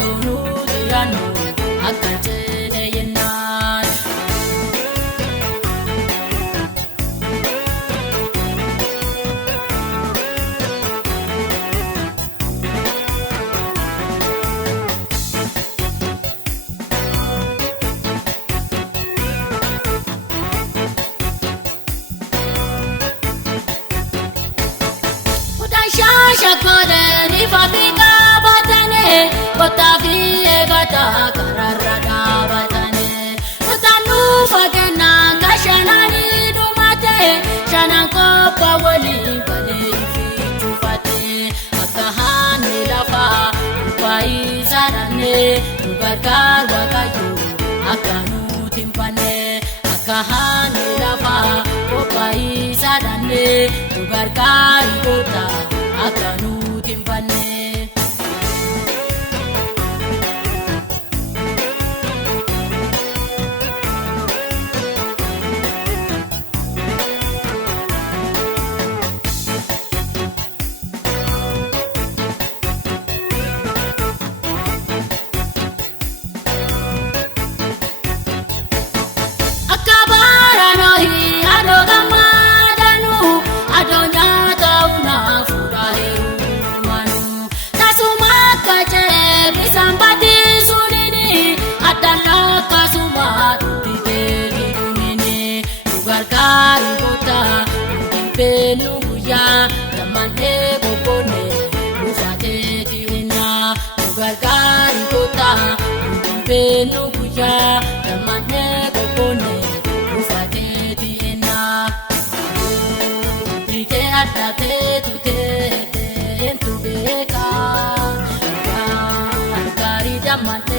iddoonu diraanu akka jedhe yennaan. Shakole ni fabika batane, kotafi egata karara da batane. Kotanu fagena kashanani dumate, shanan kopa wali bale chufate. Akahani lafa upai sarane, ubarkar wakayu akanu timpane. Akahani lafa upai sarane, ubarkar kota akanu timpane. Akabara nohi adogamadanu adonya tauna Benuya, tamane bopone, ufate diwena. Ugargari kota, benuya, tamane bopone, ufate diwena. Ite atate tute, entubeka, ugargari daman.